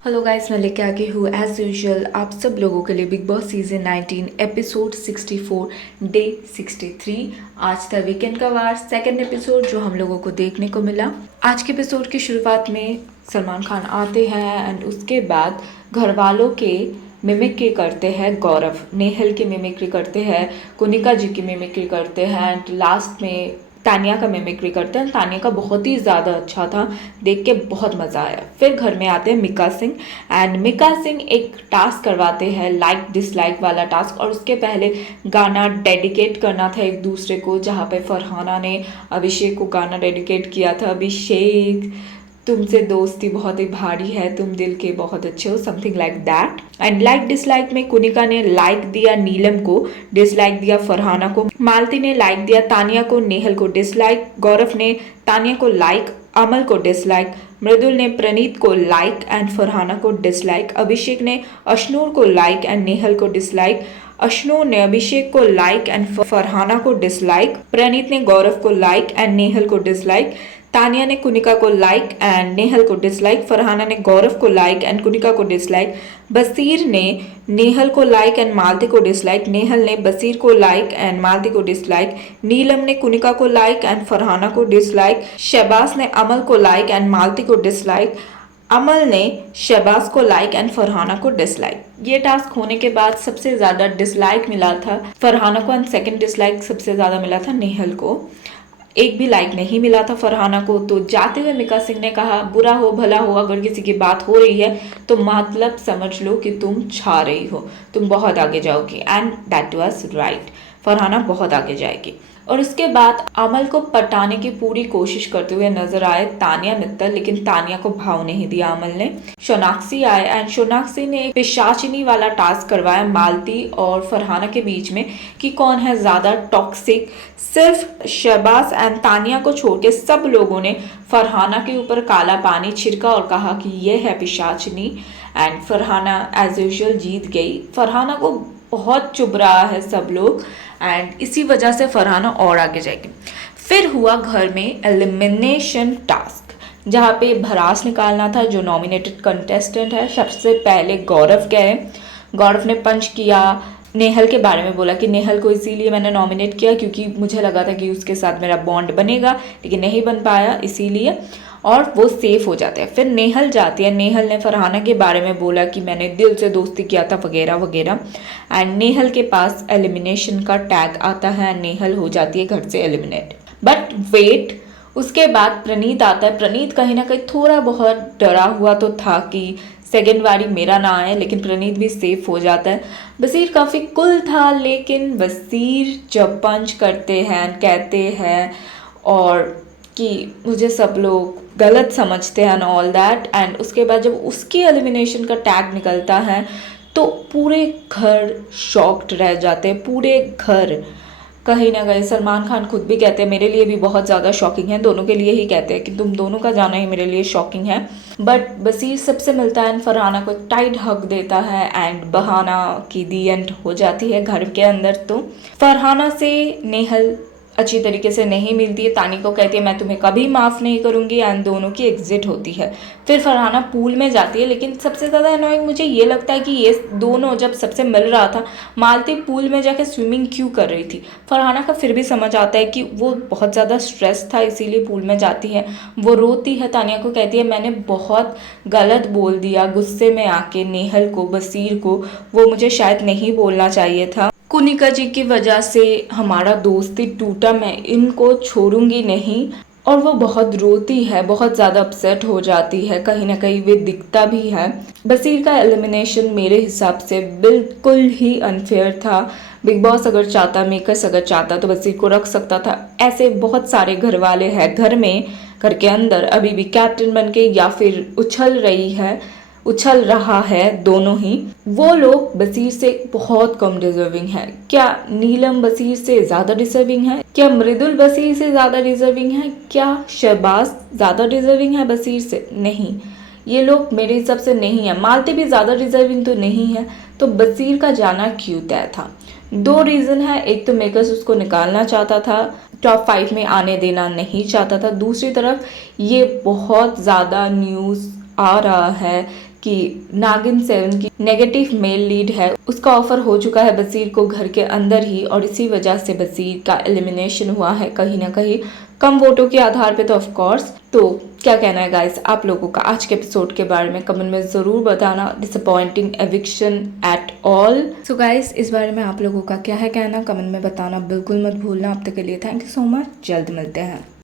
Hello guys, मैं लेके आ गई हूँ एज यूजुअल आप सब लोगों के लिए big boss season 19 episode 64 day 63। आज था वीकेंड का वार, सेकंड एपिसोड जो हम लोगों को देखने को मिला। आज के एपिसोड की शुरुआत में सलमान खान आते हैं एंड उसके बाद घर वालों के मिमिक्री करते हैं। गौरव नेहल की मिमिक्री करते हैं, कुनिका जी की मिमिक्री करते हैं एंड लास्ट में तानिया का मिमिक्री करते हैं। तानिया का बहुत ही ज़्यादा अच्छा था, देख के बहुत मज़ा आया। फिर घर में आते हैं मिका सिंह एंड मिका सिंह एक टास्क करवाते हैं, लाइक डिसलाइक वाला टास्क, और उसके पहले गाना डेडिकेट करना था एक दूसरे को, जहाँ पे फरहाना ने अभिषेक को गाना डेडिकेट किया था। अभिषेक तुमसे दोस्ती बहुत ही भारी है, तुम दिल के बहुत अच्छे हो, something like that. And like dislike में कुनिका ने लाइक दिया नीलम को, डिसलाइक दिया फरहाना को, मालती ने लाइक दिया तानिया को, नेहल को डिसलाइक, गौरव ने तानिया को लाइक, अमल को डिसलाइक, मृदुल ने प्रणीत को लाइक एंड फरहाना को डिसलाइक, अभिषेक ने अशनूर को लाइक एंड नेहल को डिसलाइक, अशनूर ने अभिषेक को लाइक एंड फरहाना को डिसलाइक, प्रणीत ने गौरव को लाइक एंड नेहल को डिसलाइक, तानिया ने कुनिका को लाइक एंड नेहल को डिसलाइक, फरहाना ने गौरव को लाइक एंड कुनिका को डिसलाइक, बसीर ने नेहल को लाइक एंड मालती को डिसलाइक, नेहल ने बसीर को लाइक एंड मालती को डिसलाइक, नीलम ने कुनिका को लाइक एंड फरहाना को डिसलाइक, शहबाज ने अमल को लाइक एंड मालती को डिसलाइक, अमल ने शहबाज को लाइक एंड फरहाना को डिसलाइक। ये टास्क होने के बाद सबसे ज़्यादा डिसलाइक मिला था फरहाना को एंड सेकंड डिसलाइक सबसे ज़्यादा मिला था नेहल को। एक भी लाइक नहीं मिला था फरहाना को। तो जाते हुए मिका सिंह ने कहा, बुरा हो भला हो, अगर किसी की बात हो रही है तो मतलब समझ लो कि तुम छा रही हो, तुम बहुत आगे जाओगी। And that was right, Farhana बहुत आगे जाएगी। और उसके बाद अमल को पटाने की पूरी कोशिश करते हुए नजर आए तानिया मित्तल, लेकिन तानिया को भाव नहीं दिया अमल ने। सोनाक्षी आए एंड सोनाक्षी ने एक पिशाचिनी वाला टास्क करवाया मालती और फरहाना के बीच में कि कौन है ज्यादा टॉक्सिक। सिर्फ शहबाज एंड तानिया को छोड़ के सब लोगों ने फरहाना के ऊपर काला पानी छिड़का और कहा कि ये है पिशाचिनी। एंड फरहाना एज यूजुअल जीत गई। फरहाना को बहुत चुभ रहा है सब लोग एंड इसी वजह से फरहाना और आगे जाएगी। फिर हुआ घर में एलिमिनेशन टास्क, जहाँ पे भरास निकालना था जो नॉमिनेटेड कंटेस्टेंट है। सबसे पहले गौरव गए, गौरव ने पंच किया, नेहल के बारे में बोला कि नेहल को इसीलिए मैंने नॉमिनेट किया क्योंकि मुझे लगा था कि उसके साथ मेरा बॉन्ड बनेगा, लेकिन नहीं बन पाया इसीलिए, और वो सेफ हो जाते हैं। फिर नेहल जाती है, नेहल ने फरहाना के बारे में बोला कि मैंने दिल से दोस्ती किया था वगैरह वगैरह। एंड नेहल के पास एलिमिनेशन का टैग आता है, नेहल हो जाती है घर से एलिमिनेट। बट वेट, उसके बाद प्रणीत आता है। प्रणीत कहीं ना कहीं थोड़ा बहुत डरा हुआ तो था कि सेकेंड बारी मेरा ना आए, लेकिन प्रणीत भी सेफ हो जाता है। बसीर काफ़ी कुल था, लेकिन बसीर जब पंच करते हैं कहते हैं और कि मुझे सब लोग गलत समझते हैं एंड ऑल दैट, एंड उसके बाद जब उसकी एलिमिनेशन का टैग निकलता है तो पूरे घर शॉक्ड रह जाते हैं, पूरे घर। कहीं ना कहीं सलमान खान खुद भी कहते हैं मेरे लिए भी बहुत ज़्यादा शॉकिंग है, दोनों के लिए ही कहते हैं कि तुम दोनों का जाना ही मेरे लिए शॉकिंग है। बट बसीर सबसे मिलता है एंड फरहाना को टाइट हक देता है एंड बहाना की दी एंड हो जाती है घर के अंदर। तो फरहाना से नेहल अच्छी तरीके से नहीं मिलती है, तानी को कहती है मैं तुम्हें कभी माफ़ नहीं करूँगी एंड दोनों की एग्जिट होती है। फिर फरहाना पूल में जाती है, लेकिन सबसे ज़्यादा अनोइंग मुझे ये लगता है कि ये दोनों जब सबसे मिल रहा था, मालती पूल में जाकर स्विमिंग क्यों कर रही थी। फरहाना का फिर भी समझ आता है कि वो बहुत ज़्यादा स्ट्रेस था इसीलिए पूल में जाती है। वो रोती है, तानिया को कहती है मैंने बहुत गलत बोल दिया गुस्से में आके नेहल को, बसीर को, वो मुझे शायद नहीं बोलना चाहिए था। कुनिका जी की वजह से हमारा दोस्ती टूटा, मैं इनको छोड़ूंगी नहीं। और वो बहुत रोती है, बहुत ज़्यादा अपसेट हो जाती है, कहीं ना कहीं वे दिखता भी है। बसीर का एलिमिनेशन मेरे हिसाब से बिल्कुल ही अनफेयर था। बिग बॉस अगर चाहता, मेकर्स अगर चाहता तो बसीर को रख सकता था। ऐसे बहुत सारे घर वाले हैं घर में, घर के अंदर अभी भी कैप्टन बन के या फिर उछल रहा है, दोनों ही। वो लोग बसीर से बहुत कम डिजर्विंग है। क्या नीलम बसीर से ज्यादा डिजर्विंग है? क्या मृदुल बसीर से ज्यादा डिजर्विंग है? क्या शहबाज ज्यादा डिजर्विंग है बसीर से? नहीं, ये लोग मेरे हिसाब से नहीं है। मालती भी ज्यादा डिजर्विंग तो नहीं है। तो बसीर का जाना क्यों तय था? दो रीजन है, एक तो मेकर्स उसको निकालना चाहता था, टॉप 5 में आने देना नहीं चाहता था। दूसरी तरफ ये बहुत ज़्यादा न्यूज़ आ रहा है कि नागिन 7 की नेगेटिव मेल लीड है उसका ऑफर हो चुका है बसीर को घर के अंदर ही, और इसी वजह से बसीर का एलिमिनेशन हुआ है कहीं ना कहीं कम वोटों के आधार पे। तो ऑफ कोर्स, तो क्या कहना है गाइस आप लोगों का आज के एपिसोड के बारे में कमेंट में जरूर बताना। Disappointing eviction at all. So guys इस बारे में आप लोगों का क्या है कहना, कमेंट में बताना बिल्कुल मत भूलना। अब तक के लिए थैंक यू सो मच, जल्द मिलते हैं।